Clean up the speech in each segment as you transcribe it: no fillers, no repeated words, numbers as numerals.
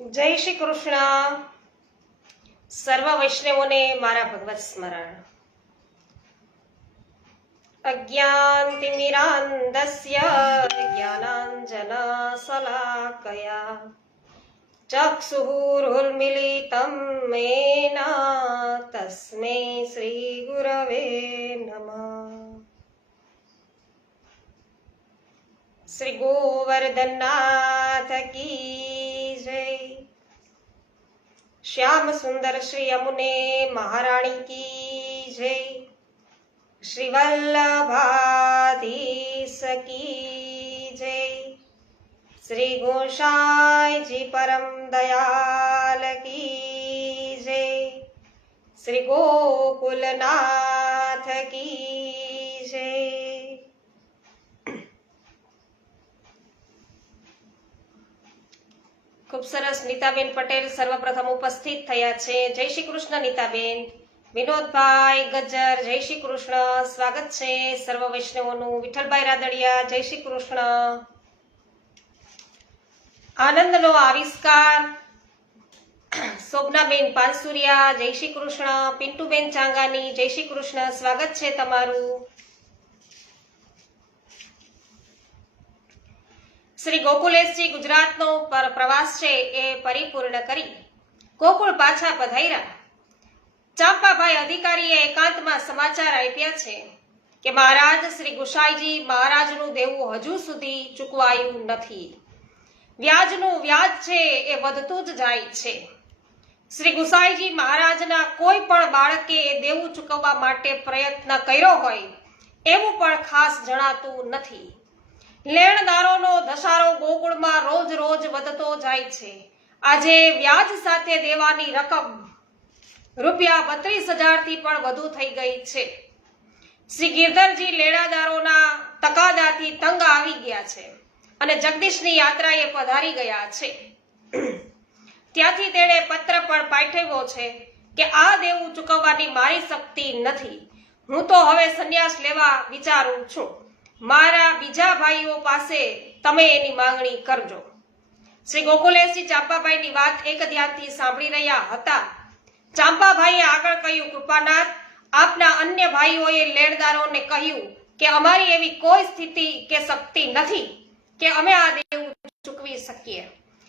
જય શ્રી કૃષ્ણ. સર્વ વૈષ્ણવોને મારા ભગવત સ્મરણ. અજ્ઞાનતિમિરાન્ધસ્ય જ્ઞાનાંજન શલાકયા ચક્ષુરુન્મિલિतं મેન તસ્મૈ શ્રી ગુરવે નમઃ. શ્રી ગોવર્ધનનાથ કી જય. શ્યામ સુંદર શ્રી યમુને મહારાણી કી જય. શ્રી વલ્લભાધીશ કી જય. શ્રી ગોસાઈજી પરમ દયાલ કી જય. શ્રી ગોકુલનાથ કી જય. ખૂબ સરસ. નીતાબેન પટેલ સર્વપ્રથમ ઉપસ્થિત થયા છે. જય શ્રી કૃષ્ણ નીતાબેન. વિનોદભાઈ ગજ્જર જય શ્રી કૃષ્ણ. સ્વાગત છે સર્વ વૈષ્ણવોનું. વિઠ્ઠલભાઈ રાદડિયા જય શ્રી કૃષ્ણ. આનંદનો આવિષ્કાર શોભનાબેન પાનસુરિયા જય શ્રી કૃષ્ણ. પિન્ટુબેન ચાંગાની જય શ્રી કૃષ્ણ. સ્વાગત છે તમારું. શ્રી ગોકુલેશજી ગુજરાતનો પ્રવાસ છે એ પરિપૂર્ણ કરી ગોકુળ પાછા પધાર્યા. ચાંપાભાઈ અધિકારીએ એકાંતમાં સમાચાર આપ્યા છે કે મહારાજ શ્રી ગુસાઈજી મહારાજનું દેવું હજુ સુધી ચૂકવાયું નથી. વ્યાજનું વ્યાજ છે એ વધતું જ જાય છે. શ્રી ગુસાઈજી મહારાજના કોઈ પણ બાળકે એ દેવું ચૂકવવા માટે પ્રયત્ન કર્યો હોય એવું પણ ખાસ જણાતું નથી. લેણદારોનો ધસારો ગોકુળમાં રોજ રોજ વધતો જાય છે. આજે વ્યાજ સાથે દેવાની રકમ રૂપિયા 32,000 થી પણ વધુ થઈ ગઈ છે. શ્રી ગિરધરજી લેણાદારોના તકાદાથી તંગ આવી ગયા છે અને જગદીશની યાત્રાએ પધારી ગયા છે. ત્યાંથી તેણે પત્ર પણ પાઠવ્યો છે કે આ દેવું ચૂકવવાની મારી શક્તિ નથી. હું તો હવે સંન્યાસ લેવા વિચારું છું. મારા બીજા ભાઈઓ પાસે તમે એની માંગણી કરજો. શ્રી ગોકુલેશજી ચાંપાભાઈની વાત એક ધ્યાનથી સાંભળી રહ્યા હતા. ચાંપાભાઈએ આગળ કહ્યું, કૃપાનાથ, આપના અન્ય ભાઈઓએ લેણદારોને કહ્યું કે અમારી એવી કોઈ સ્થિતિ કે શક્તિ નથી કે અમે આ દેવું ચૂકવી શકીએ.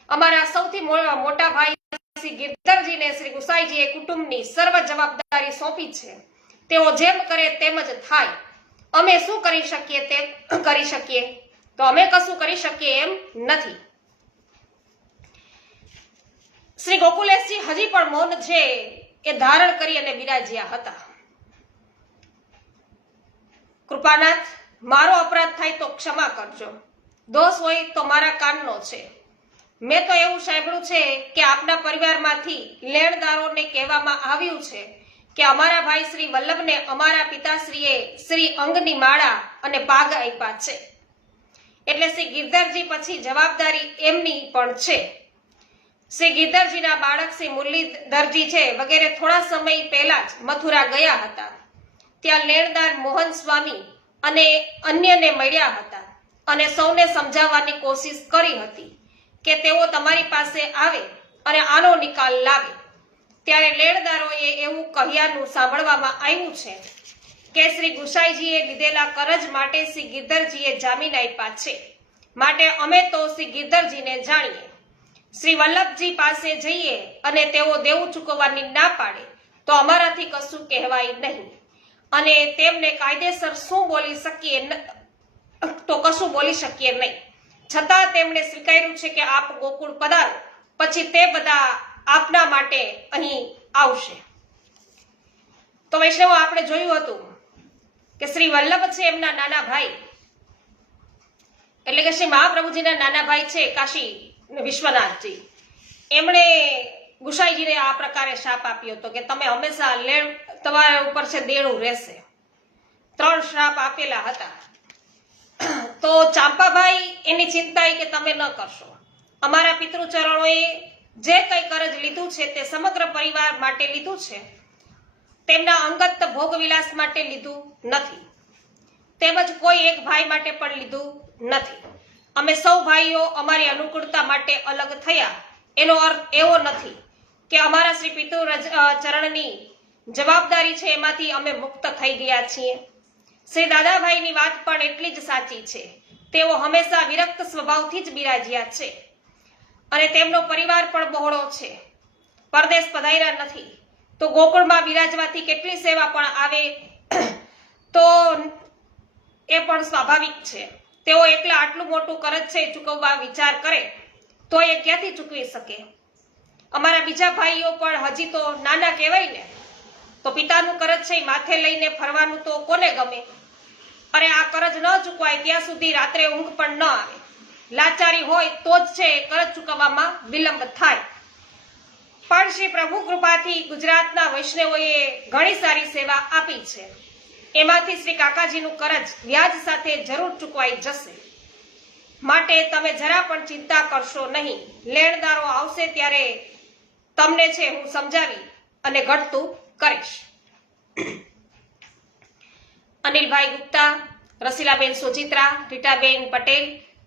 અમારા સૌથી મોટા ભાઈ શ્રી ગિરધરજીને શ્રી ગુસાઈજીએ કુટુંબની સર્વ જવાબદારી સોંપી છે. તેઓ જેમ કરે તેમ જ થાય. અમે શું કરી શકીએ તે કરી શકીએ, તો અમે કશું કરી શકીએ એમ નથી. શ્રી ગોકુલેશજી હજી પણ મૌન છે એ ધારણ કરી અને બિરાજ્યા હતા. કૃપાનાથ, મારો અપરાધ થાય તો ક્ષમા કરજો. દોષ હોય તો મારા કાનનો છે. મેં તો એવું સાંભળ્યું છે કે આપના પરિવારમાંથી લેણદારોને કહેવામાં આવ્યું છે કે અમારા ભાઈ શ્રી વલ્લભને અમારા પિતાશ્રીએ શ્રી અંગની માળા અને પાગ આપ્યા છે. એટલે શ્રી ગિરધરજી પછી જવાબદારી એમની પણ છે. શ્રી ગિરધરજીના બાળક શ્રી મુરલીધરજી છે વગેરે થોડા સમય પહેલા જ મથુરા ગયા હતા. ત્યાં લેણદાર મોહન સ્વામી અને અન્યને મળ્યા હતા અને સૌને સમજાવવાની કોશિશ કરી હતી કે તેઓ તમારી પાસે આવે અને આનો નિકાલ લાવે. ત્યારે લેણદારોએ એવું કહ્યાનું સાંભળવામાં આવ્યું છે કે શ્રી ગુસાઈજીએ લીધેલા કરજ માટે શ્રી ગિરધરજીએ જામીન આપ્યા છે. માટે અમે તો શ્રી ગિરધરજીને જાણીએ. શ્રી વલ્લભજી પાસે જઈએ અને તેઓ દેવું ચૂકવવાની ના પાડે તો અમારાથી કશું કહેવાય નહીં અને તેમને કાયદેસર શું બોલી શકીએ તો કશું બોલી શકીએ નહીં. છતાં તેમણે સ્વીકાર્યું છે કે આપ ગોકુળ પધારો, પછી તે બધા આપના માટે અહીં આવશે. તો વૈષ્ણવો, આપણે જોયું હતું કે શ્રી વલ્લભ છે એમના નાના ભાઈ, એટલે કે શ્રી મહાપ્રભુજીના નાના ભાઈ છે કાશી વિશ્વનાથજી. એમણે ગુસાઈજીને આ પ્રકારે શાપ આપ્યો હતો કે તમે હંમેશા તમારા ઉપર છે દેણું રહેશે. 3 શ્રાપ આપેલા હતા. તો ચાંપાભાઈ એની ચિંતા કે તમે ન કરશો. અમારા પિતૃચરણોએ જે કઈ કરજ લીધું છે તે સમગ્ર પરિવાર માટે લીધું છે, તેમના અંગત ભોગવિલાસ માટે લીધું નથી, તેમજ કોઈ એક ભાઈ માટે પણ લીધું નથી. અમે સૌ ભાઈઓ અમારી અનુકૂળતા માટે અલગ થયા એનો અર્થ એવો નથી કે અમારા શ્રી પિતૃ ચરણની જવાબદારી છે એમાંથી અમે મુક્ત થઈ ગયા છીએ. શ્રી દાદાભાઈની વાત પણ એટલી જ સાચી છે. તેઓ હંમેશા વિરક્ત સ્વભાવથી જ બિરાજ્યા છે અને તેમનો પરિવાર પણ બહોળો છે. પરદેશ પધાર્યા નથી તો ગોકુળમાં બિરાજવાથી કેટલી સેવા પણ આવે તો એ પણ સ્વાભાવિક છે. તેઓ એકલા આટલું મોટું કરજ છે ચૂકવવા વિચાર કરે તો એ ક્યાંથી ચૂકવી શકે? અમારા બીજા ભાઈઓ પણ હજી તો નાના કહેવાય ને, તો પિતાનું કરજ છે માથે લઈને ફરવાનું તો કોને ગમે? અરે આ કરજ ન ચૂકવાય ત્યાં સુધી રાત્રે ઊંઘ પણ ન આવે. લાચારી હોય તો જ છે કરજ ચૂકવવામાં વિલંબ થાય. પણ શ્રી પ્રભુ કૃપાથી ગુજરાતના વૈષ્ણવોએ ઘણી સારી સેવા આપી છે. એમાંથી શ્રી કાકાજીનું કરજ વ્યાજ સાથે જરૂર ચૂકવાઈ જશે. માટે તમે જરા પણ ચિંતા કરશો નહીં. લેણદારો આવશે ત્યારે તમને છે હું સમજાવી અને ઘટતું કરીશ. અનિલભાઈ ગુપ્તા, રસીલાબેન સોજિત્રા, રીટાબેન પટેલ,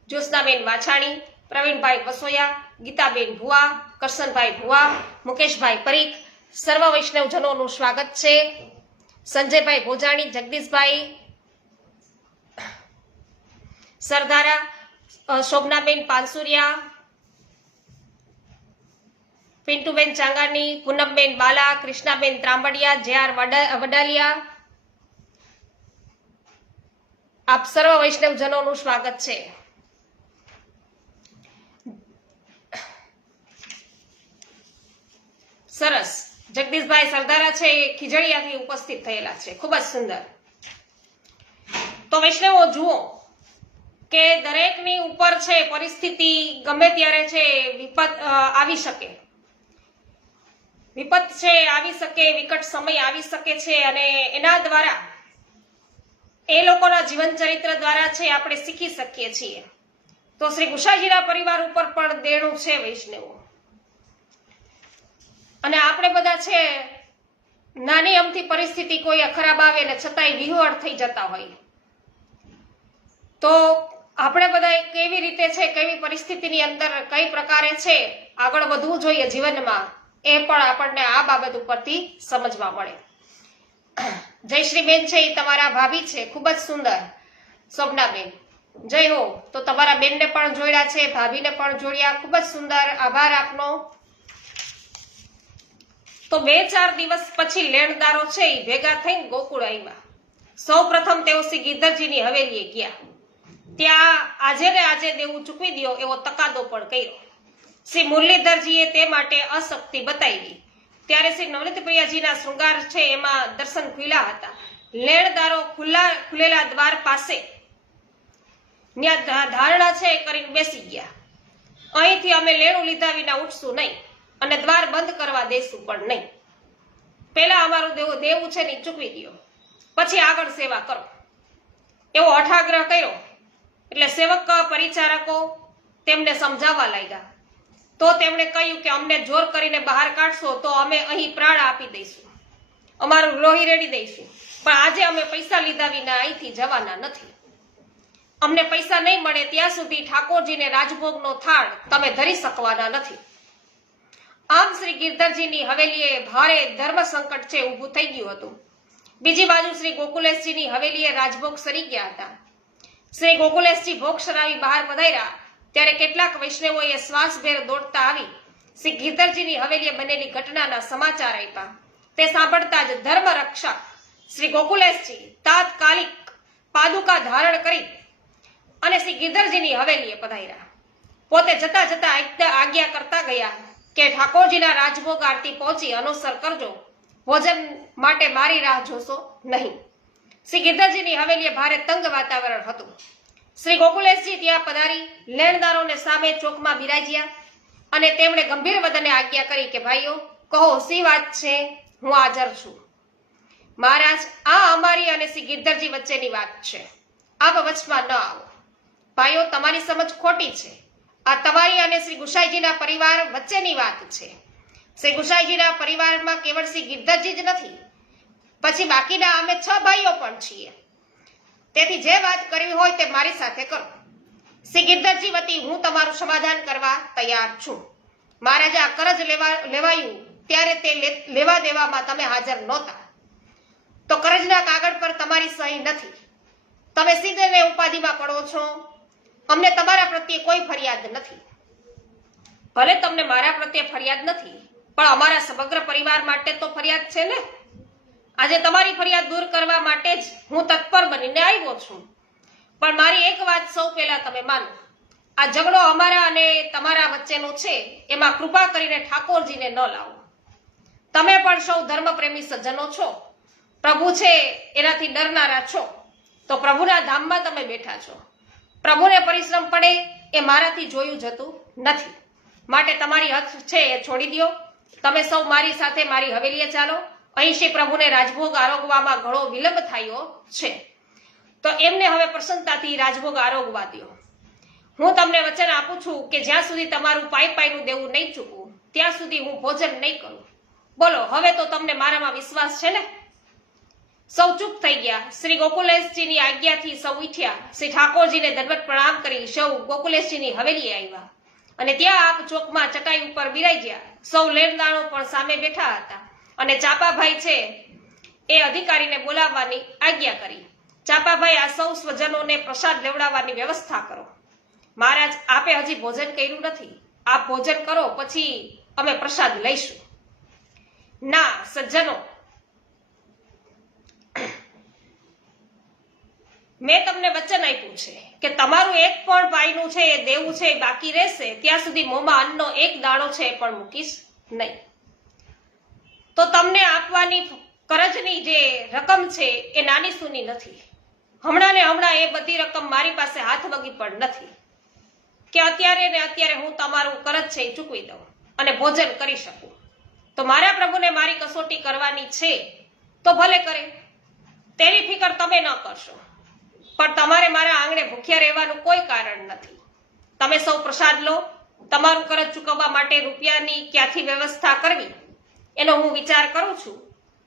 જ્યોત્સનાબેન વાછાણી, પ્રવીણભાઈ વસોયા, ગીતાબેન ભુવા, કરશનભાઈ ભુવા, મુકેશભાઈ પરીખ, સર્વ વૈષ્ણવજનોનું સ્વાગત છે. સંજયભાઈ ભોજાણી, જગદીશભાઈ સરદારા, શોભનાબેન પાનસુરિયા, પિન્ટુબેન ચાંગાની, પૂનમબેન બાલા, કૃષ્ણાબેન ત્રાંબડિયા, જે.આર. વડાલિયા, આપ સર્વ વૈષ્ણવજનોનું સ્વાગત છે. સરસ. જગદીશભાઈ સરદારા છે એ ખીજડીયાથી ઉપસ્થિત થયેલા છે. ખૂબ જ સુંદર. તો વૈષ્ણવો જુઓ કે દરેકની ઉપર છે પરિસ્થિતિ ગમે ત્યારે છે વિપત આવી શકે, વિપત છે આવી શકે, વિકટ સમય આવી શકે છે અને એના દ્વારા એ લોકોના જીવન ચરિત્ર દ્વારા છે આપણે શીખી શકીએ છીએ. તો શ્રી ગુસાઈજીના પરિવાર ઉપર પણ દેણું છે વૈષ્ણવો. અને આપણે બધા છે નાની અમથી પરિસ્થિતિ કોઈ ખરાબ આવે ને છતાંય વિહવળ થઈ જતા હોય તો આપણે બધા કેવી રીતે છે, કેવી પરિસ્થિતિની અંદર કઈ પ્રકારે છે આગળ વધવું જોઈએ જીવનમાં, એ પણ આપણને આ બાબત ઉપરથી સમજવા મળે. જયશ્રીબેન છે એ તમારા ભાભી છે, ખૂબ જ સુંદર. શોભનાબેન, જય હો. તો તમારા બેનને પણ જોડ્યા છે, ભાભીને પણ જોડ્યા. ખૂબ જ સુંદર, આભાર આપનો. તો 2-4 દિવસ પછી લેણદારો છે એ ભેગા થઈને ગોકુળ આવ્યા. સૌ પ્રથમ તેઓ શ્રી ગિરધરજીની હવેલીએ ગયા. ત્યાં આજે ને આજે દેવું ચૂકવી દો એવો તકાદો પણ કર્યો. શ્રી મુરલીધરજીએ તે માટે અશક્તિ બતાવી. ત્યારે શ્રી નવનીતપ્રિયાજીના શૃંગાર છે એમાં દર્શન ખુલ્યા હતા. લેણદારો ખુલેલા દ્વાર પાસે ત્યાં ધારણા છે કરીને બેસી ગયા. અહીંથી અમે લેણું લીધા વિના ઉઠશું નહીં અને દ્વાર બંધ કરવા દેશું પણ નહીં. પહેલા અમારું દેવું છે ને ચૂકવી દો, પછી આગળ સેવા કરો એવો હઠાગ્રહ કર્યો. એટલે સેવક પરિચારકો તેમને સમજાવવા લાગ્યા. તો તેમણે કહ્યું કે અમને જોર કરીને બહાર કાઢશો તો અમે અહીં પ્રાણ આપી દઈશું, અમારું લોહી રેડી દઈશું, પણ આજે અમે પૈસા લીધા વિના અહીંથી જવાના નથી. અમને પૈસા નહીં મળે ત્યાં સુધી ઠાકોરજીને રાજભોગનો થાળ તમે ધરી શકવાના નથી. આમ શ્રી ગિરધરજીની હવેલીએ ભારે ધર્મ સંકટ છે ઊભું થઈ ગયું હતું. બીજી બાજુ શ્રી ગોકુલેશજીની હવેલીએ રાજભોગ સરી ગયા હતા. શ્રી ગોકુલેશજી ભોગ સરાવી બહાર પધાર્યા ત્યારે કેટલાક વૈષ્ણવોએ શ્વાસભેર દોડતા આવી શ્રી ગિરધરજીની હવેલીએ બનેલી ઘટનાના સમાચાર આપ્યા. તે સાંભળતા જ ધર્મ રક્ષક શ્રી ગોકુલેશજી તાત્કાલિક પાદુકા ધારણ કરી અને શ્રી ગિરધરજીની હવેલીએ પધાર્યા. પોતે જતા જતા આજ્ઞા કરતા ગયા કે ઠાકોરજીના રાજભોગ આરતી પહોંચી અનુસર કરજો, ભોજન માટે મારી રાહ જોશો નહીં. શ્રી ગિરધરજીની હવેલીએ ભારે તંગ વાતાવરણ હતું. શ્રી ગોકુલેશજી ત્યાં પધારી લેણદારોને સામે ચોકમાં બિરાજ્યા અને તેમણે ગંભીર વદને આજ્ઞા કરી કે ભાઈઓ કહો શી વાત છે, હું હાજર છું. મહારાજ, આ અમારી અને શ્રી ગિરધરજી વચ્ચેની વાત છે, આપ વચમાં ન આવો. ભાઈઓ, તમારી સમજ ખોટી છે. આ તમારી અને શ્રી ગુસાઈજીના પરિવાર વચ્ચેની વાત છે. શ્રી ગુસાઈજીના પરિવારમાં કેવળ શ્રી ગિરધરજી જ નથી, પછી બાકીના અમે 6 ભાઈઓ પણ છીએ. તેથી જે વાત કરવી હોય તે મારી સાથે કરો. શ્રી ગિરધરજી વતી હું તમારું સમાધાન કરવા તૈયાર છું. મારે જે આ કરજ લેવાયું ત્યારે તે લેવા દેવામાં તમે હાજર નહોતા, તો કરજના કાગળ પર તમારી સહી નથી. તમે સીધે ઉપાધિમાં પડો છો. અમને તમારા પ્રત્યે કોઈ ફરિયાદ નથી. ભલે તમને મારા પ્રત્યે ફરિયાદ નથી, પણ અમારા સમગ્ર પરિવાર માટે તો ફરિયાદ છે ને. આજે તમારી ફરિયાદ દૂર કરવા માટે જ હું તત્પર બનીને આવ્યો છું. પણ મારી એક વાત સૌ પહેલા તમે માનો, આ ઝઘડો અમારા અને તમારા વચ્ચેનો છે, એમાં કૃપા કરીને ઠાકોરજીને ન લાવો. તમે પણ સૌ ધર્મપ્રેમી સજ્જનો છો, પ્રભુ છે એનાથી ડરનારા છો, તો પ્રભુના ધામમાં તમે બેઠા છો. પ્રભુને પરિશ્રમ પડે એ મારાથી જોયું જતું નથી. માટે તમારી હથ છે એ છોડી દો. તમે સૌ મારી સાથે મારી હવેલીએ ચાલો. અહીં શ્રી પ્રભુને રાજભોગ આરોગવામાં ઘણો વિલંબ થયો છે, તો એમને હવે પ્રસન્નતાથી રાજભોગ આરોગવા દો. હું તમને વચન આપું છું કે જ્યાં સુધી તમારું પાઈનું દેવું નહીં ચૂકવું, ત્યાં સુધી હું ભોજન નહીં કરું. બોલો, હવે તો તમને મારામાં વિશ્વાસ છે ને? સૌ ચૂપ થઈ ગયા. શ્રી ગોકુલેશજીની આજ્ઞાથી સૌ ઉઠ્યા. શ્રી ઠાકોરજીને દંડવત પ્રણામ કરી સૌ ગોકુલેશજીની હવેલીએ આવ્યા અને ત્યાં આપ ચોકમાં ચટાઈ ઉપર બિરાઈ ગયા. સૌ લેણદાણો પણ સામે બેઠા હતા અને ચાપાભાઈ છે એ અધિકારીને બોલાવવાની આજ્ઞા કરી. ચાપાભાઈ, આ સૌ સ્વજનોને પ્રસાદ લેવડાવવાની વ્યવસ્થા કરો. મહારાજ, આપે હજી ભોજન કર્યું નથી. આપ ભોજન કરો, પછી અમે પ્રસાદ લઈશું. ના સજ્જનો, મેં તમને વચન આપ્યું છે કે તમારું એક પણ પાઈનું છે એ દેવું છે એ બાકી રહેશે ત્યાં સુધી મોંમાં અન્નનો એક દાણો છે એ પણ મૂકીશ નહીં. તો તમને આપવાની કરજની જે રકમ છે એ નાની સૂની નથી. હમણાં ને હમણાં એ બધી રકમ મારી પાસે હાથ વગી પણ નથી કે અત્યારે ને અત્યારે હું તમારું કરજ છે એ ચૂકવી દઉં અને ભોજન કરી શકું. તો મારા પ્રભુને મારી કસોટી કરવાની છે તો ભલે કરે, તેની ફિકર તમે ન કરશો. પણ તમારે મારા આંગણે ભૂખ્યા રહેવાનું કોઈ કારણ નથી. તમે સૌ પ્રસાદ લો. તમારું કરજ ચૂકવવા માટે રૂપિયાની ક્યાંથી વ્યવસ્થા કરવી એનો હું વિચાર કરું છું,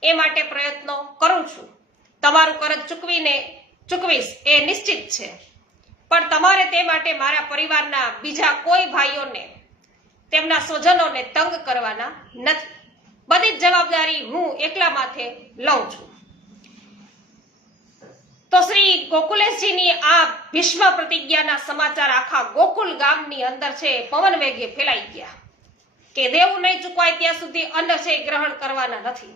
એ માટે પ્રયત્નો કરું છું. તમારું કરજ ચૂકવીશ એ નિશ્ચિત છે. પણ તમારે તે માટે મારા પરિવારના બીજા કોઈ ભાઈઓને, તેમના સ્વજનોને તંગ કરવાના નથી. બધી જ જવાબદારી હું એકલા માથે લઉં છું. તો શ્રી ગોકુલેશજીની આ ભીષ્મ પ્રતિજ્ઞાના સમાચાર આખા ગોકુલ ગામની અંદર છે પવન વેગે ફેલાઈ ગયા કે દેવું નહીં ચૂકવાય ત્યાં સુધી અન્ન છે ગ્રહણ કરવાના નથી.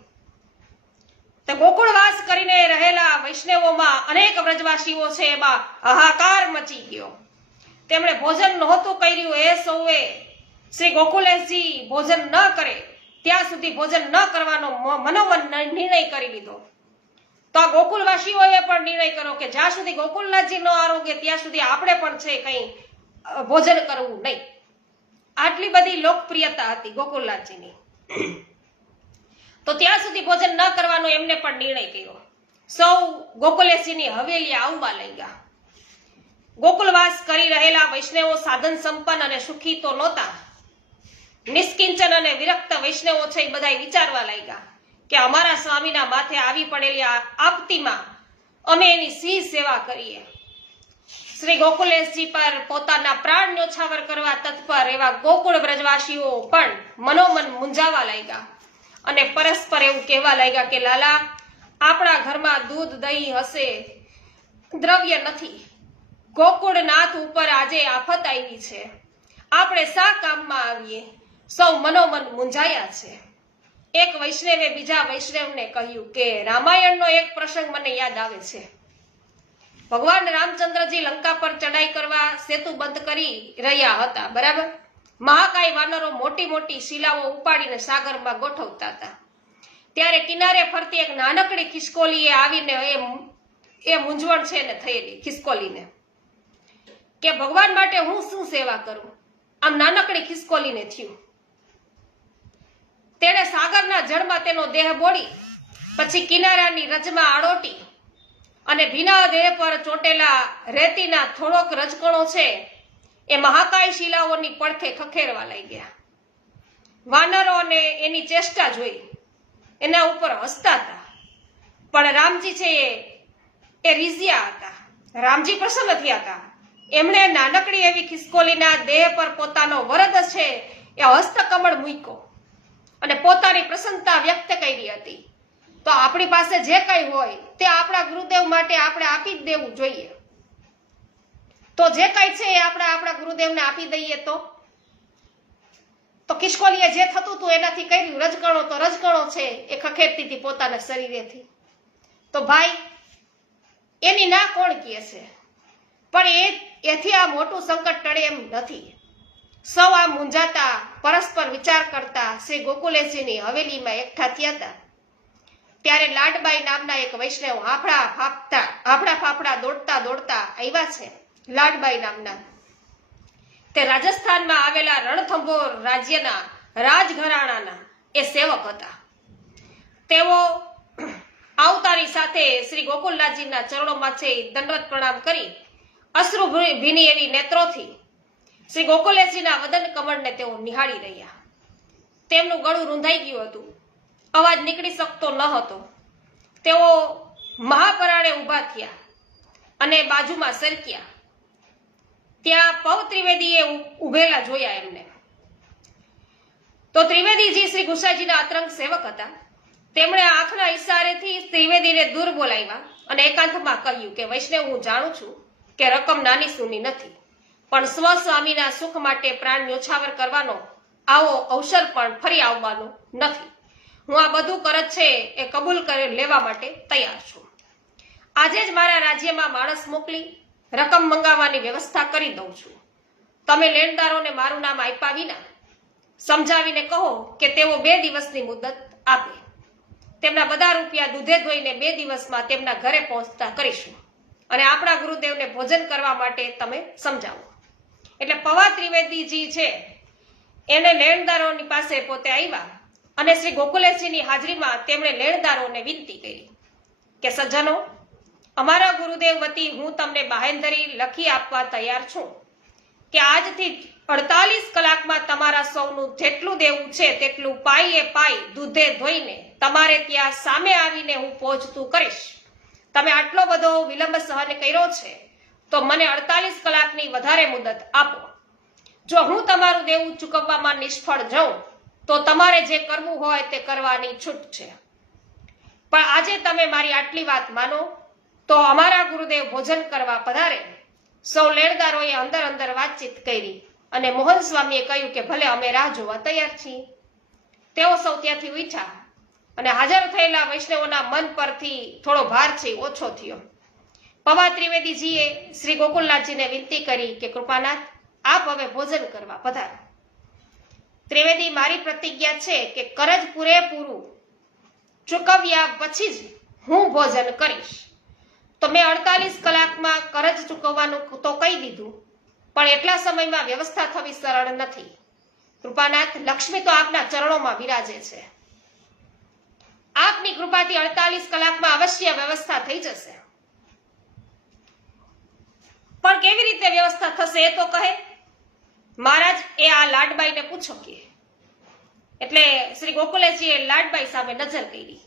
તો ગોકુળવાસ કરીને રહેલા વૈષ્ણવોમાં અનેક વ્રજવાસીઓ છે એમાં હાહાકાર મચી ગયો. તેમણે ભોજન નહોતું કર્યું. એ સૌએ શ્રી ગોકુલેશજી ભોજન ન કરે ત્યાં સુધી ભોજન ન કરવાનો મનોમન નિર્ણય કરી લીધો. તો આ ગોકુલવાસીઓએ પણ નિર્ણય કર્યો કે જ્યાં સુધી ગોકુલનાથજી ન આરોગ્ય ત્યાં સુધી આપણે પણ છે કંઈ ભોજન કરવું નહીં. આટલી બધી લોકપ્રિયતા હતી ગોકુલનાથજીની. તો ત્યાં સુધી ભોજન ન કરવાનો એમને પણ નિર્ણય કર્યો. સૌ ગોકુલેશજીની હવેલી આવવા લઈ ગયા. ગોકુલવાસ કરી રહેલા વૈષ્ણવો સાધન સંપન્ન અને સુખી તો નહોતા. નિષ્કિંચન અને વિરક્ત વૈષ્ણવો છે એ બધા વિચારવા લાગ્યા કે અમારા સ્વામીના માથે આવી પડેલી આ આપત્તિમાં અમે એની સી સેવા કરીએ. શ્રી ગોકુલેશજી પર પોતાના પ્રાણ ન્યોછાવર કરવા તત્પર એવા ગોકુળ બ્રજવાસીઓ પણ મનોમન મૂંઝાવા લાગ્યા અને પરસ્પર એવું કહેવા લાગ્યા કે લાલા, આપણા ઘરમાં દૂધ દહીં હશે, દ્રવ્ય નથી. ગોકુળનાથ ઉપર આજે આફત આવી છે, આપણે શા કામમાં આવીએ? સૌ મનોમન મૂંઝાયા છે. એક વૈષ્ણવે બીજા વૈષ્ણવને કહ્યું કે રામાયણનો એક પ્રસંગ મને યાદ આવે છે. ભગવાન રામચંદ્રજી લંકા પર ચડાઈ કરવા સેતુ બંધ કરી રહ્યા હતા, બરાબર? મહાકાય વાનરો મોટી મોટી શિલાઓ ઉપાડીને સાગરમાં ગોઠવતા હતા. ત્યારે કિનારે ફરતી એક નાનકડી ખિસકોલીએ આવીને એ મૂંઝવણ છે ને થયેલી ખિસકોલીને કે ભગવાન માટે હું શું સેવા કરું? આમ નાનકડી ખિસકોલીને થયું. તેણે સાગરના જળમાં તેનો દેહ બોળી પછી કિનારાની રજમાં આડોટી અને ભીના દેહ પર ચોટેલા રેતીના થોડોક રજકણો છે એ મહાકાય શિલાઓની પડખે ખખેરવા લાગ્યા. વાનરોને એની ચેષ્ટા જોઈ એના ઉપર હસતા હતા. પણ રામજી છે એ રીઝ્યા હતા. રામજી પ્રસન્ન થયા હતા. એમણે નાનકડી એવી ખિસકોલીના દેહ પર પોતાનો વરદ છે એ હસ્તકમળ મૂક્યો અને પોતાની પ્રસન્નતા વ્યક્ત કરી હતી. તો આપણી પાસે જે કંઈ હોય તે આપણા ગુરુદેવ માટે આપણે આપી જ દેવું જોઈએ. તો જે કંઈ છે એ આપણે આપણા ગુરુદેવને આપી દઈએ તો ખિસકોલીએ જે થતું હતું એનાથી કર્યું. રજકણો તો રજકણો છે એ ખખેરતી હતી પોતાના શરીરેથી. તો ભાઈ એની ના કોણ કહે છે? પણ એથી આ મોટું સંકટ ટળે એમ નથી. સૌ આ મૂંઝાતા પરસ્પર વિચાર કરતા શ્રી ગોકુલેશજીની હવેલીમાં એકઠા થયા હતા. ત્યારે લાડબાઈ નામના એક વૈષ્ણવ હાફડા ફાફડા દોડતા દોડતા આવ્યા છે. લાડબાઈ નામના તે રાજસ્થાનમાં આવેલા રણથંભોર રાજ્યના રાજઘરાણાના એ સેવક હતા. તેઓ આવતાની સાથે શ્રી ગોકુલનાથજીના ચરણોમાં છે દંડવત પ્રણામ કરી અશ્રુ ભીની એવી નેત્રોથી શ્રી ગોકુલેશજીના વદન કમળને તેઓ નિહાળી રહ્યા. તેમનું ગળું રૂંધાઈ ગયું હતું, અવાજ નીકળી શકતો ન હતો. તેઓ મહાપરાણે ઊભા થયા અને બાજુમાં સરક્યા. ત્યાં પવ ત્રિવેદીએ ઉભેલા જોયા એમને. તો ત્રિવેદીજી શ્રી ગુસાઈજીના અતરંગ સેવક હતા. તેમણે આંખના ઈશારેથી ત્રિવેદીને દૂર બોલાવ્યા અને એકાંતમાં કહ્યું કે વૈષ્ણવ, હું જાણું છું કે રકમ નાની સૂની નથી, પણ સ્વસ્વામીના સુખ માટે પ્રાણ ન્યોછાવર કરવાનો આવો અવસર પણ ફરી આવવાનો નથી. હું આ બધું કરત છે એ કબૂલ કરી લેવા માટે તૈયાર છું. આજે જ મારા રાજ્યમાં માણસ મોકલી રકમ મંગાવવાની વ્યવસ્થા કરી દઉં છું. તમે લેણદારોને મારું નામ આપ્યા વિના સમજાવીને કહો કે તેઓ 2 દિવસની મુદત આપે. તેમના બધા રૂપિયા દૂધે ધોઈને 2 દિવસમાં તેમના ઘરે પહોંચતા કરીશું અને આપણા ગુરુદેવને ભોજન કરવા માટે તમે સમજાવો. એટલે પવા ત્રિવેદીજી છે એને લેણદારોની પાસે પોતે આવ્યા અને શ્રી ગોકુલેશજીની હાજરીમાં તેમણે લેણદારોને વિનંતી કરી કે સજ્જનો, અમારા ગુરુદેવ વતી હું તમને બાહેંધરી લખી આપવા તૈયાર છું કે આજથી 48 કલાકમાં તમારા સૌનું જેટલું દેવું છે તેટલું પાઈએ પાઈ દૂધે ધોઈને તમારે ત્યાં સામે આવીને હું પહોંચતું કરીશ. તમે આટલો બધો વિલંબ સહન કર્યો છે તો મને 48 કલાકની વધારે મુદત આપો. જો હું તમારું દેવું ચૂકવવામાં નિષ્ફળ જાઉં તો તમારે જે કરવું હોય તે કરવાની છૂટ છે. પણ આજે તમે મારી આટલી વાત માનો તો અમારા ગુરુદેવ ભોજન કરવા પધારે. સૌ લેણદારોએ અંદર અંદર વાતચીત કરી અને મોહન સ્વામીએ કહ્યું કે ભલે, અમે રાહ જોવા તૈયાર છીએ. તેઓ સૌ ત્યાંથી ઉઠ્યા અને હાજર થયેલા વૈષ્ણવોના મન પરથી થોડો ભાર છે ઓછો થયો. પવા ત્રિવેદીજીએ શ્રી ગોકુલનાથજીને વિનંતી કરી કે કૃપાનાથ, આપ હવે ભોજન કરવા પધારો. ત્રિવેદી, મારી પ્રતિજ્ઞા છે કે કરજ પૂરેપૂરું ચૂકવ્યા પછી જ હું ભોજન કરીશ. તો મેં 48 કલાકમાં કરજ ચૂકવવાનું તો કહી દીધું, પણ એટલા સમયમાં વ્યવસ્થા થવી સરળ નથી. કૃપાનાથ, લક્ષ્મી તો આપના ચરણોમાં બિરાજે છે. આપની કૃપાથી 48 કલાકમાં અવશ્ય વ્યવસ્થા થઈ જશે. પણ કેવી રીતે વ્યવસ્થા થશે એ તો કહે. મહારાજ, એ આ લાડબાઈને પૂછો કે. એટલે શ્રી ગોકુલેશજીએ લાડબાઈ સામે નજર કરી.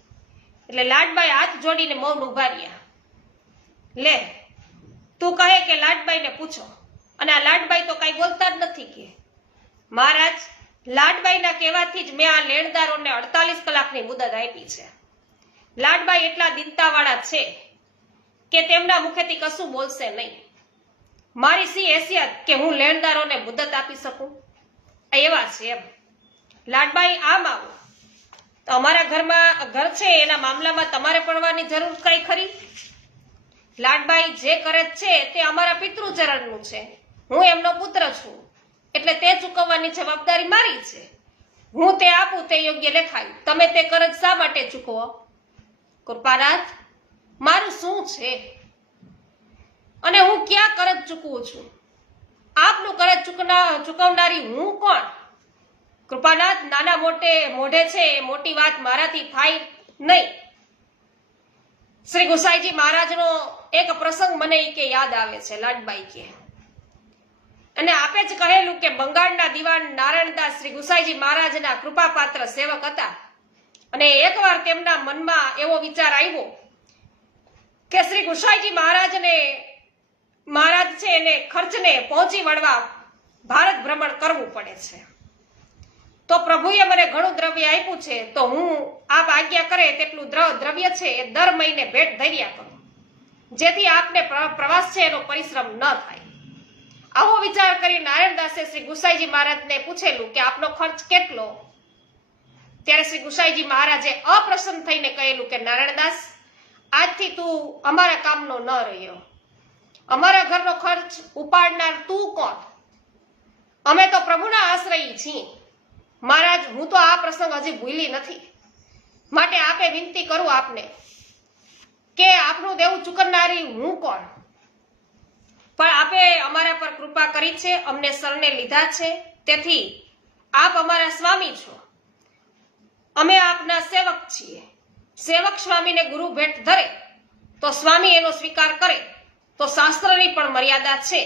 એટલે લાડબાઈ હાથ જોડીને મૌન ઉભા રહ્યા. લે, તું કહે કે લાડબાઈને પૂછો. અને આ લાડબાઈ તો કઈ બોલતા જ નથી કે. મહારાજ, લાડબાઈના કહેવાથી જ મેં આ લેણદારોને 48 કલાકની મુદત આપી છે. લાડબાઈ એટલા દિનતાવાળા છે કે તેમના મુખેથી કશું બોલશે નહીં. મારી સી હેસિયત કે હું લેણદારોને મુદત આપી શકું? એવા છે એમ. લાડબાઈ, આમ આવો તો અમારા ઘરમાં ઘર છે એના મામલામાં તમારે પડવાની જરૂર કઈ ખરી? લાડબાઈ, જે કરે છે તે અમારા પિતૃચરણનું છે. હું એમનો પુત્ર છું એટલે તે ચૂકવવાની જવાબદારી મારી છે. હું તે આપું તે યોગ્ય લેખાય. તમે તે કરજ શા માટે ચૂકવો? કૃપાનાથ, મારું શું છે અને હું ક્યાં કરજ ચૂકવું છું? આપનું કરજ ચૂકવનારી હું કોણ? કૃપાનાથ, નાના મોઢે છે મોટી વાત મારાથી થાય નહીં. શ્રી ગુસાઈજી મહારાજનો એક પ્રસંગ મને કે યાદ આવે છે. લાડબાઈ કે, અને આપે જ કહેલું કે બંગાળના દિવાન નારાયણદાસ શ્રી ગુસાઈજી મહારાજના કૃપાપાત્ર સેવક હતા. અને એકવાર તેમના મનમાં એવો વિચાર આવ્યો કે શ્રી ગુસાઈજી મહારાજ છે એને ખર્ચને પહોંચી વળવા ભારત ભ્રમણ કરવું પડે છે. તો પ્રભુએ મને ઘણું દ્રવ્ય આપ્યું છે, તો હું આપ આજ્ઞા કરે તેટલું દ્રવ્ય છે એ દર મહિને ભેટ ધર્યા કરું, જેથી આપને પ્રવાસ છે એનો પરિશ્રમ ન થાય. આવો વિચાર કરી નારાયણદાસે શ્રી ગુસાઈજી મહારાજને પૂછેલું કે આપનો ખર્ચ કેટલો? ત્યારે શ્રી ગુસાઈજી મહારાજે અપ્રસન્ન થઈને કહેલું કે નારાયણદાસ, આજથી તું અમારા કામનો ન રહ્યો. અમારા ઘરનો ખર્ચ ઉપાડનાર તું કોણ? અમે તો પ્રભુના આશ્રયી છીએ. મહારાજ, હું તો આ પ્રસંગ હજી ભૂલી નથી, માટે આપે વિનંતી કરું આપને કે આપનું દેવું ચૂકવનારી હું કોણ? પણ આપે અમારા પર કૃપા કરી છે, અમને શરણે લીધા છે, તેથી આપ અમારા સ્વામી છો. અમે આપના સેવક છીએ. સેવક સ્વામીને ગુરુ ભેટ ધરે તો સ્વામી એનો સ્વીકાર કરે, તો શાસ્ત્રની પણ મર્યાદા છે.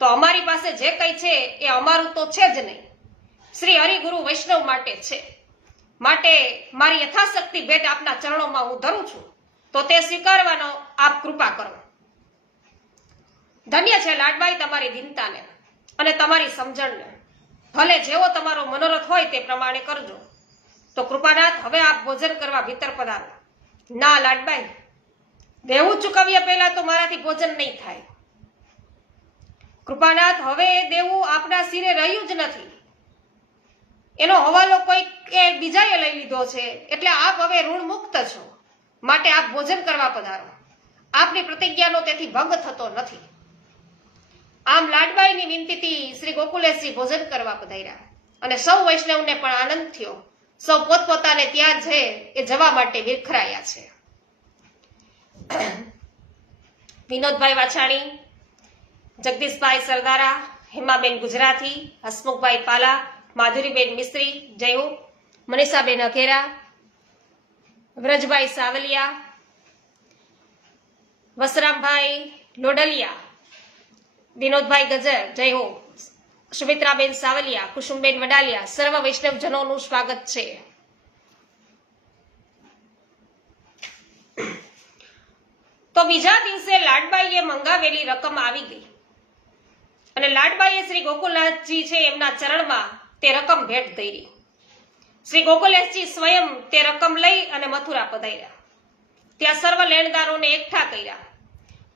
તો અમારી પાસે જે કંઈ છે એ અમારું તો છે જ નહીં, શ્રી હરિગુરુ વૈષ્ણવ માટે છે. માટે મારી યથાશક્તિ ભેટ આપના ચરણોમાં હું ધરું છું, તો તે સ્વીકારવાનો આપ કૃપા કરો. ધન્ય છે લાડબાઈ તમારી દીનતાને અને તમારી સમજણને. ભલે જેવો તમારો મનોરથ હોય તે પ્રમાણે કરજો. તો કૃપાનાથ, હવે આપ ભોજન કરવા ભીતર પધારો. ના લાડબાઈ, દેવું ચૂકવ્યા પહેલા તો મારાથી ભોજન નહીં થાય. કૃપાનાથ, હવે દેવું આપના સિરે રહ્યું જ નથી. એનો હવાલો કોઈ બીજાએ લઈ લીધો છે, એટલે આપ હવે ઋણ મુક્ત છો. માટે આપ ભોજન કરવા પધારો. આપની પ્રતિજ્ઞાનો તેથી ભંગ થતો નથી. આમ લાડબાઈની વિનંતીથી શ્રી ગોકુલેશજી ભોજન કરવા પધાર્યા અને સૌ વૈષ્ણવને પણ આનંદ થયો. સૌ પોતપોતાને ત્યાં છે એ જવા માટે વિખરાયા છે. વિનોદભાઈ વાછાણી, જગદીશભાઈ સરદારા, હેમાબેન ગુજરાતી, હસમુખભાઈ પાલા, માધુરીબેન મિસ્ત્રી, જય હો, મનીષાબેન અઘેરા, વ્રજભાઈ સાવલિયા, વસરામભાઈ લોડલિયા, વિનોદભાઈ ગજર, જય હો, સુમિત્રાબેન સાવલિયા, કુસુમબેન વડાલિયા, સર્વ વૈષ્ણવજનોનું સ્વાગત છે. તો બીજા દિવસે લાડબાઈએ મંગાવેલી રકમ આવી ગઈ અને લાડબાઈએ શ્રી ગોકુલનાથજી છે એમના ચરણમાં તે રકમ ભેટ ધરી. શ્રી ગોકુલેશજી સ્વયં તે રકમ લઈ અને મથુરા પધાર્યા. ત્યાં સર્વ લેણદારોને એકઠા કર્યા.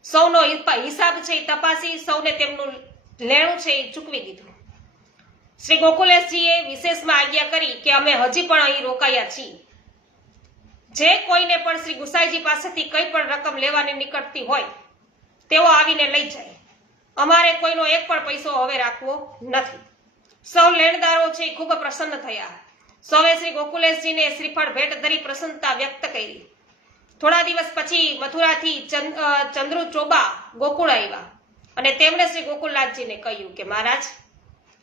સૌનો હિસાબ છે એ તપાસી સૌને તેમનું લેણું છે એ ચૂકવી દીધું. શ્રી ગોકુલેશજીએ વિશેષમાં આજ્ઞા કરી કે અમે હજી પણ અહીં રોકાયા છીએ. જે કોઈને પણ શ્રી ગુસાઈજી પાસેથી કંઈ પણ રકમ લેવાની નીકળતી હોય તેઓ આવીને લઈ જાય. અમારે કોઈનો એક પણ પૈસો હવે રાખવો નથી. સૌ લેણદારો છે ખૂબ પ્રસન્ન થયા. સૌએ શ્રી ગોકુલેશજીને શ્રીફળ ભેટ ધરી પ્રસન્નતા વ્યક્ત કરી. થોડા દિવસ પછી મથુરાથી ચંદ્રુ ચોબા ગોકુળ આવ્યા અને તેમણે શ્રી ગોકુલનાથજીને કહ્યું કે મહારાજ,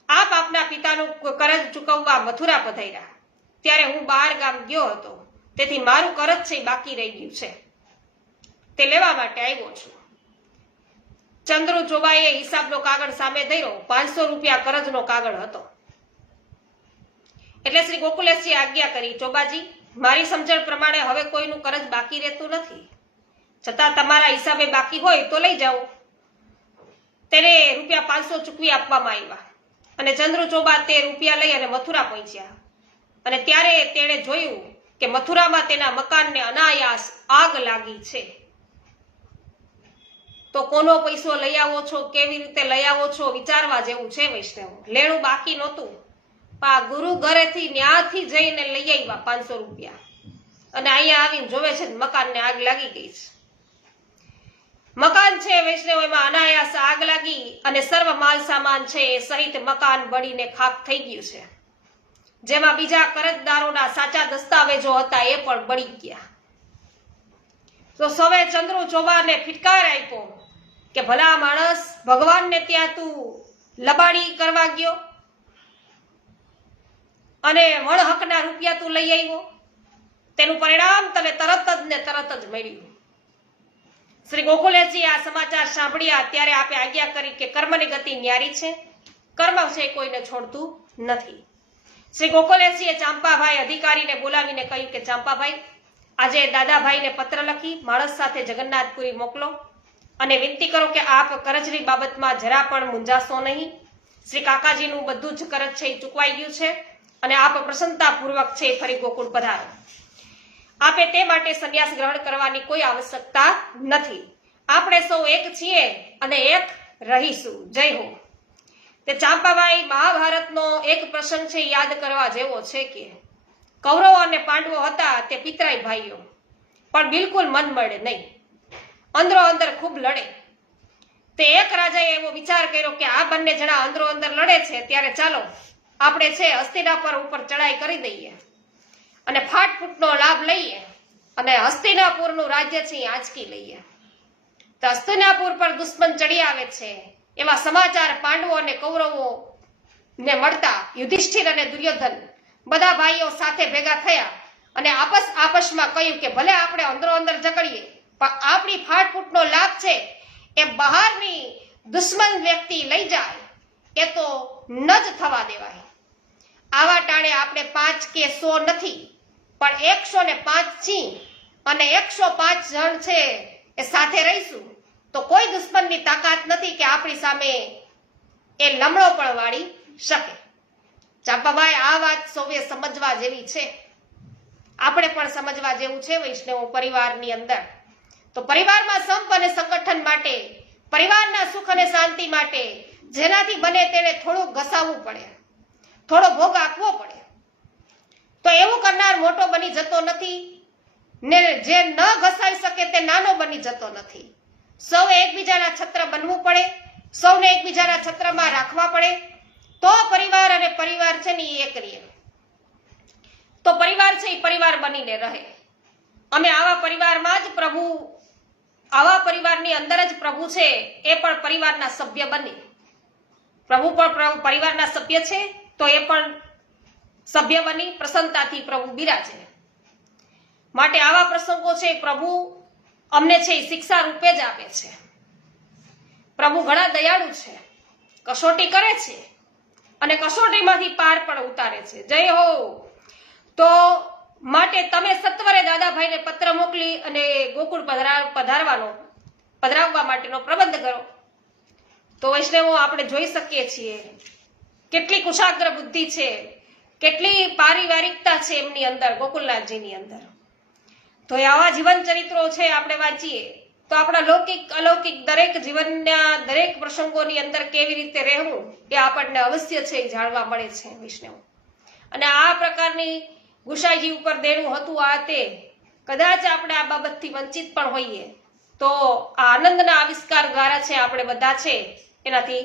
આપ આપના પિતાનું કરજ ચૂકવવા મથુરા પધાર્યા. ત્યારે હું બહાર ગામ ગયો હતો, તેથી મારું કરજ છે બાકી રહી ગયું છે, તે લેવા માટે આવ્યો છું. ચંદ્રુ ચોબાએ હિસાબનો કાગળ સામે ધર્યો. 500 રૂપિયા કરજનો કાગળ હતો. એટલે શ્રી ગોકુલેશજી આજ્ઞા કરી, ચોબાજી, મારી સમજણ પ્રમાણે હવે કોઈનું કરજ બાકી રહેતું નથી, છતાં તમારા હિસાબે બાકી હોય તો લઈ જાઓ. તેને રૂપિયા 500 ચૂકવી આપવામાં આવ્યા અને ચંદ્રુ ચોબા તે રૂપિયા લઈ અને મથુરા પહોંચ્યા. અને ત્યારે તેણે જોયું કે મથુરામાં તેના મકાનને અનાયાસ આગ લાગી છે. તો કોનો પૈસો લઈ આવો છો, કેવી રીતે લઈ આવો છો, વિચારવા જેવું છે વૈષ્ણવ. લેણું બાકી નહોતું, પણ ગુરુ ઘરેથી ન્યાથી જઈને લઈ આવ્યા 500 રૂપિયા અને અહીંયા આવીને જોવે છે મકાનને આગ લાગી ગઈ છે. મકાન છે વૈષ્ણવ, એમાં અનાયાસ આગ લાગી અને સર્વ માલ સામાન છે એ સહિત મકાન બળીને ખાક થઈ ગયું છે. જેમાં બીજા કરજદારોના સાચા દસ્તાવેજો હતા એ પણ બળી ગયા. તો સૌએ ચંદ્રુ ચોબાને ફિટકાર આપ્યો કે ભલા માણસ, ભગવાનને ત્યાં તું લબાડી કરવા ગયો અને વણહકના રૂપિયા તું લઈ આવ્યો. તેનું પરિણામ તને તરત જ મળ્યું. શ્રી ગોકુલેશજી આ સમાચાર સાંભળ્યા ત્યારે આપે આજ્ઞા કરી કે કર્મની ગતિ ન્યારી છે, કર્મ છે કોઈને છોડતું નથી. શ્રી ગોકુલેશજીએ ચાંપાભાઈ અધિકારીને બોલાવીને કહ્યું કે ચાંપાભાઈ, આજે દાદાભાઈને પત્ર લખી માણસ સાથે જગન્નાથપુરી મોકલો અને વિનંતી કરો કે આપ કરજની બાબતમાં જરા પણ મૂંઝાશો નહીં. શ્રી કાકાજીનું બધું જ કરજ છે એ ચૂકવાઈ ગયું છે અને આપ પ્રસન્નતાપૂર્વક છે ફરી ગોકુળ પધારો. આપે તે માટે સંન્યાસ ગ્રહણ કરવાની કોઈ આવશ્યકતા નથી. આપણે સૌ એક છીએ અને એક રહીશું. જય હો. તે ચાંપાબાઈ મહાભારતનો એક પ્રસંગ છે, યાદ કરવા જેવો છે કે કૌરવો અને પાંડવો હતા તે પિતરાઈ ભાઈઓ, પણ બિલકુલ મન મળે નહીં, અંદરો અંદર ખૂબ લડે. તે એક રાજાએ એવો વિચાર કર્યો કે આ બંને જણા અંદરો અંદર લડે છે, ત્યારે ચાલો આપણે છે હસ્તિનાપુર ઉપર ચડાઈ કરી દઈએ અને ફાટફૂટનો લાભ લઈએ અને હસ્તિનાપુરનું રાજ્ય છે આંચકી લઈએ. તો હસ્તિનાપુર પર દુશ્મન ચડી આવે છે એવા સમાચાર પાંડવો અને કૌરવો ને મળતા યુધિષ્ઠિર અને દુર્યોધન બધા ભાઈઓ સાથે ભેગા થયા અને આપસમાં કહ્યું કે ભલે આપણે અંદરો અંદર ઝઘડીએ, પણ આપણી ફાટફૂટનો લાભ છે એ બહારની દુશ્મન વ્યક્તિ લઈ જાય એ તો ન જ થવા દેવાય. આવા ટાણે આપણે 5 કે 100 નથી, પણ 105 છીએ અને 105 જણ છે એ સાથે રહીશું તો કોઈ દુશ્મનની તાકાત નથી કે આપણી સામે એ લમણો પણ વાળી શકે. ચાંપાભાઈ, આ વાત સૌએ સમજવા જેવી છે, આપણે પણ સમજવા જેવું છે. વૈષ્ણવ પરિવારની અંદર તો પરિવારમાં સંપ અને સંગઠન માટે, પરિવારના સુખ અને શાંતિ માટે જેનાથી બને તેને થોડું ઘસાવવું પડે, થોડો ભોગ આપવો પડે. તો એવું કરનાર મોટો બની જતો નથી ને જે ન ઘસાવી શકે તે નાનો બની જતો નથી. સૌએ એકબીજાના છત્ર બનવું પડે, સૌને એકબીજાના છત્રમાં રાખવા પડે, તો પરિવાર અને પરિવાર છે ને એ એક રહે, તો પરિવાર છે એ પરિવાર બનીને રહે. અમે આવા પરિવારમાં જ પ્રભુ, આવા પરિવારની અંદર જ પ્રભુ છે એ પણ પરિવારના સભ્ય બને. પ્રભુ પણ પરિવારના સભ્ય છે તો એ પણ સભ્ય બની પ્રસન્નતાથી પ્રભુ બિરાજે. માટે આવા પ્રસંગો છે પ્રભુ અમને છે શિક્ષા રૂપે જ આપે છે. પ્રભુ ઘણા દયાળુ છે, કસોટી કરે છે અને કસોટીમાંથી પાર પણ ઉતારે છે. જય હો. તો માટે તમે સત્વરે દાદાભાઈને પત્ર મોકલી અને ગોકુળ પધરાવવા માટેનો પ્રબંધ કરો. તો વૈષ્ણવો આપણે જોઈ શકીએ છીએ કેટલી કુશાગ્ર બુદ્ધિ છે, કેટલી પારિવારિકતા છે એમની અંદર, ગોકુલનાથજીની અંદર. તો આવા જીવન ચરિત્રો છે આપણે વાંચીએ તો આપણા લૌકિક અલૌકિક દરેક જીવનના દરેક પ્રસંગોની અંદર કેવી રીતે રહેવું એ આપણને અવશ્ય છે જાણવા મળે છે વૈષ્ણવ. અને આ પ્રકારની ગુસાઈજી ઉપર દેણું હતું આ તે, કદાચ આપણે આ બાબતથી વંચિત પણ હોઈએ તો આ આનંદના આવિષ્કાર દ્વારા છે આપણે બધા છે એનાથી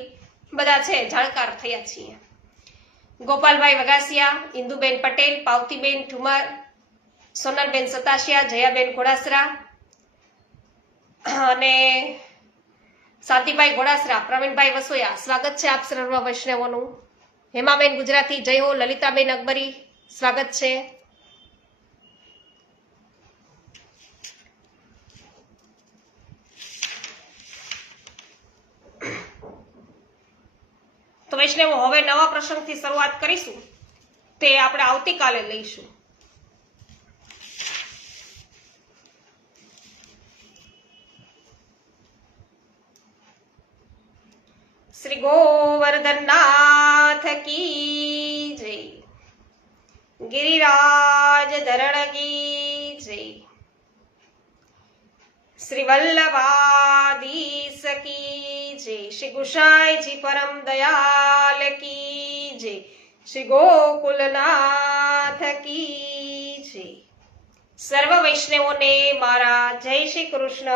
બધા છે જાણકાર થયા છીએ. ગોપાલભાઈ વગાસિયા, ઇન્દુબેન પટેલ, પાવતીબેન ઠુમર, સોનલબેન સતાશિયા, જયાબેન ઘોડાસરા અને શાંતિભાઈ ઘોડાસરા, પ્રવીણભાઈ વસોયા, સ્વાગત છે આપ સર્વ વૈષ્ણવોનું. હેમાબેન ગુજરાતી, જય હો. લલિતાબેન અકબરી, સ્વાગત છે. તો વૈષ્ણવો હવે નવા પ્રસંગથી શરૂઆત કરીશું, તે આપણે આવતીકાલે લઈશું. શ્રી ગોવર્ધનનાથ કી જય, गिरिराज धरण की जय, श्री वल्लभाधीश की जय, श्री गुसाई जी परम दयाल की जय, श्री गोकुलनाथ की जय. સર્વ વૈષ્ણવોને મારા જય શ્રી કૃષ્ણ.